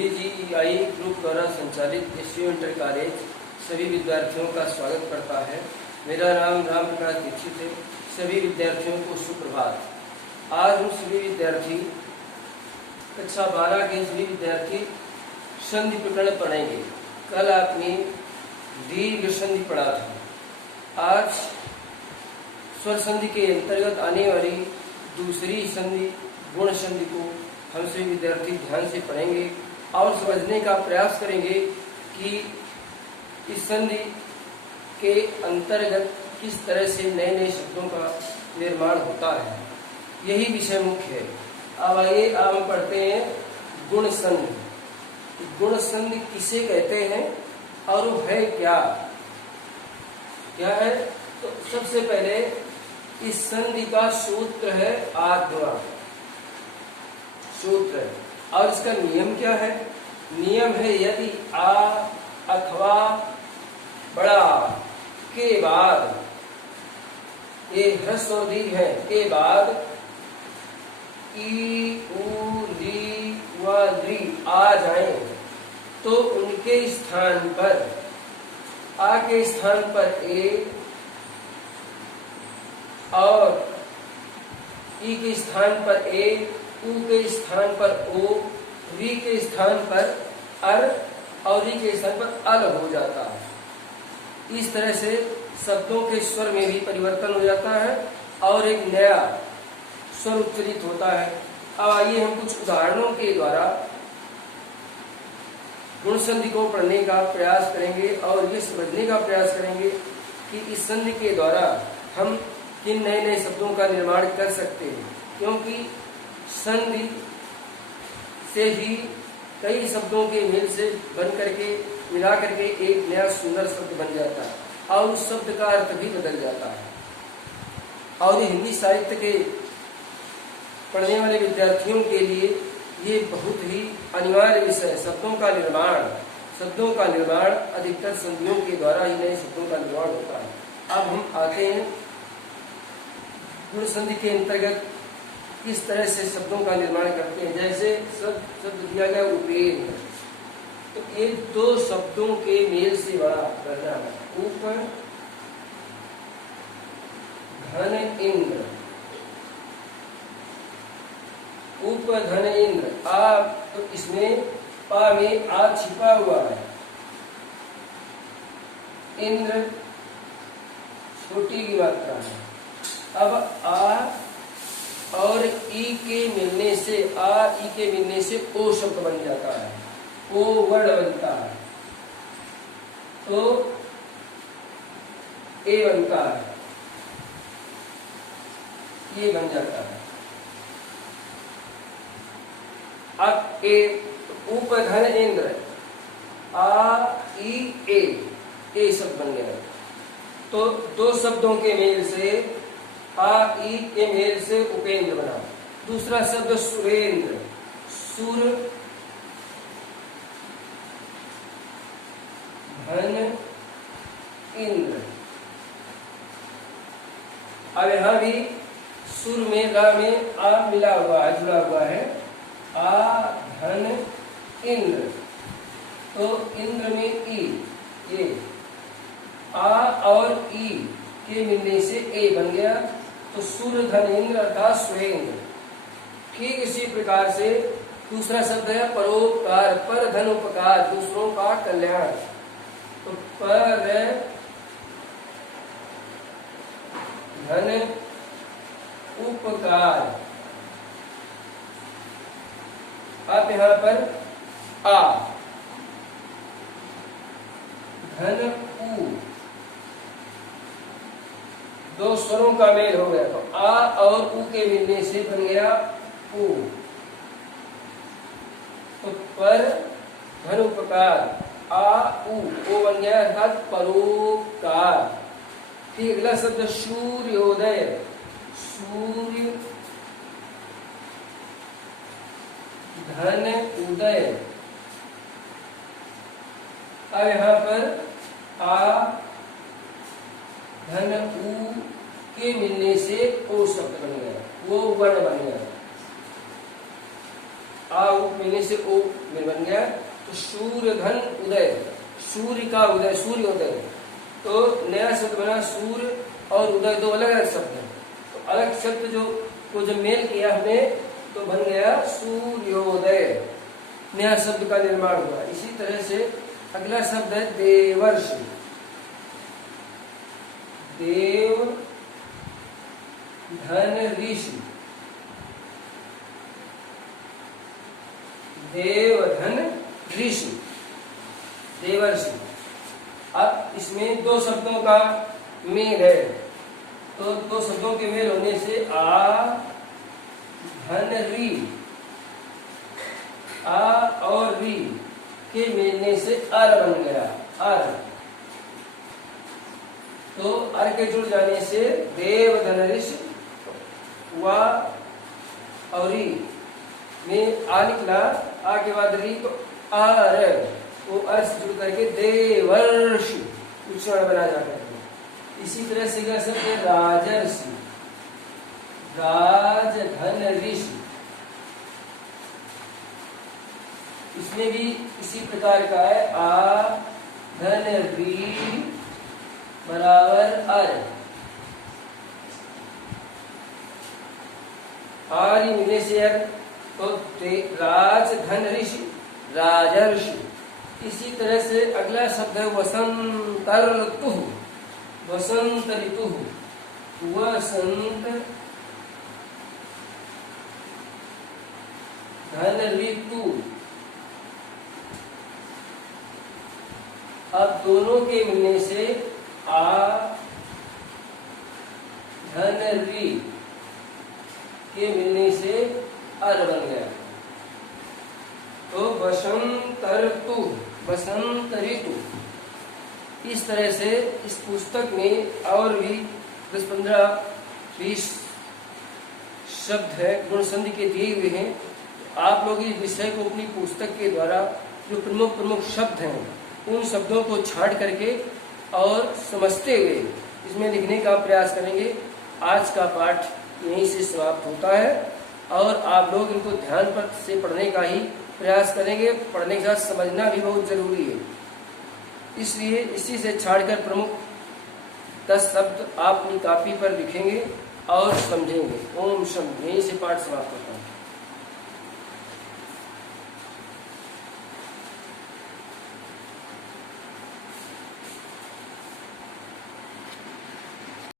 UGEI group द्वारा संचालित SU inter college सभी विद्यार्थियों का स्वागत करता है। मेरा नाम राम प्रकाश दीक्षित है। सभी विद्यार्थियों को सुप्रभात। आज हम सभी विद्यार्थी कक्षा 12 के सभी विद्यार्थी संधि प्रकरण पढ़ेंगे। कल आपने दीर्घ संधि पढ़ा था। आज स्वर संधि के अंतर्गत आने वाली दूसरी संधि गुण संधि को हम सभी विद्यार्थी ध्यान से पढ़ेंगे और समझने का प्रयास करेंगे कि इस संधि के अंतर्गत किस तरह से नए नए शब्दों का निर्माण होता है। यही विषय मुख्य है। अब आइए अब हम पढ़ते हैं गुण संधि। गुण संधि किसे कहते हैं और वो है क्या है? तो सबसे पहले इस संधि का सूत्र है आद्वा सूत्र है। और इसका नियम क्या है? नियम है यदि आ अथवा बड़ा के बाद ये ह्रस्व और दीर्घ है के बाद ई उ री व री आ जाए तो उनके स्थान पर आ के स्थान पर ए और ई के स्थान पर ए, उ के स्थान पर ओ, री के स्थान पर अर और री के स्थान पर अल हो जाता है। इस तरह से शब्दों के स्वर में भी परिवर्तन हो जाता है और एक नया स्वर उच्चारित होता है। अब आइए हम कुछ उदाहरणों के द्वारा गुण संधि को पढ़ने का प्रयास करेंगे और ये समझने का प्रयास करेंगे कि इस संधि के द्वारा हम किन नए नए शब्दों का निर्माण कर सकते हैं, क्योंकि संधि से ही कई शब्दों के मेल से बन करके मिला करके एक नया सुंदर शब्द बन जाता है और उस शब्द का अर्थ भी बदल जाता है। और हिंदी साहित्य के पढ़ने वाले विद्यार्थियों के लिए ये बहुत ही अनिवार्य विषय। शब्दों का निर्माण अधिकतर संधियों के द्वारा ही नए शब्दों का निर्माण होता है। अब हम आते हैं गुण संधि के अंतर्गत किस तरह से शब्दों का निर्माण करते हैं। जैसे शब्द दिया गया उपेंद्र, तो ये दो शब्दों के मेल से बड़ा करना है। ऊपर धन इंद्र, ऊपर धन इंद्र आ, तो इसमें पा में आ छिपा हुआ है। इंद्र छोटी की मात्रा है। अब आ और ई के मिलने से ओ शब्द बन जाता है, ओ वर्ण बनता है, तो ए बनता है, ये बन जाता है। अब ए उपधन इंद्र आ ई ए शब्द बन गया। तो दो शब्दों के मेल से आ ई के मेल से उपेंद्र बना। दूसरा शब्द सुरेंद्र, सुर धन इंद्र। अब यहां भी सुर में रा में आ मिला हुआ है, जुड़ा हुआ है। आ धन इंद्र, तो इंद्र में ई, ये आ और ई के मिलने से ए बन गया, तो सूर्य धन इंद्र अर्थात सुरेंद्र। ठीक इसी प्रकार से दूसरा शब्द है परोपकार, पर धन उपकार, दूसरों का कल्याण, तो पर धन उपकार। अब यहां पर आ धन उ, दो स्वरों का मेल हो गया, तो आ और उ के मिलने से बन गया उ, तो पर धन उपकार, आ उ बन गया अर्थात परोपकार। फिर अगला शब्द सूर्योदय, सूर्य धन उदय। अब यहां पर आ धन उ के मिलने से ओ शब्द बन गया, वो वर्ण बन गया। आ उप मिलने से ओ मिल बन गया। तो सूर्य धन उदय, सूर्य का उदय, सूर्योदय। तो नया शब्द बना सूर्य और उदय, दो अलग अलग शब्द हैं। तो अलग शब्द को जब मेल किया हमने तो बन गया सूर्योदय, नया शब्द का निर्माण हुआ। इसी तरह से अगला शब्द है देवर्षि। देव धन ऋषि, देव धन ऋषि, देवर्षि। अब इसमें दो शब्दों का मेल है, तो दो शब्दों के मेल होने से आ धन री, आ और री के मिलने से अर बन गया, अर। तो अर के जुड़ जाने से देव धन ऋषि, वा और री में आ निकला, आ के बाद री तो आर, वो अर्श जुड़ करके देवर्षि उच्चारण बना जाता है। इसी तरह से कह सकते राजर्षि, राज धन ऋषि। इसमें भी इसी प्रकार का है, आ धन री बराबर अर, आरी मिलने से अर, तो राज धन ऋषि, राजर्षि। इसी तरह से अगला शब्द है वसंत ऋतु, वसंत ऋतु, वसंत धन ऋतु। अब दोनों के मिलने से आ धन री के मिलने से अर बन गया। तो वसंत ऋतु, वसंत ऋतु। इस तरह से इस पुस्तक में और भी 10, 15, 20 शब्द है गुण संधि के दिए हुए हैं। आप लोग इस विषय को अपनी पुस्तक के द्वारा जो प्रमुख प्रमुख शब्द हैं उन शब्दों को छांट करके और समझते हुए इसमें लिखने का प्रयास करेंगे। आज का पाठ यहीं से समाप्त होता है और आप लोग इनको ध्यान पर से पढ़ने का ही प्रयास करेंगे। पढ़ने के साथ समझना भी बहुत जरूरी है, इसलिए इसी से छाड़कर प्रमुख 10 शब्द आप अपनी कॉपी पर लिखेंगे और समझेंगे। ओम शम, यहीं से पाठ समाप्त होता है।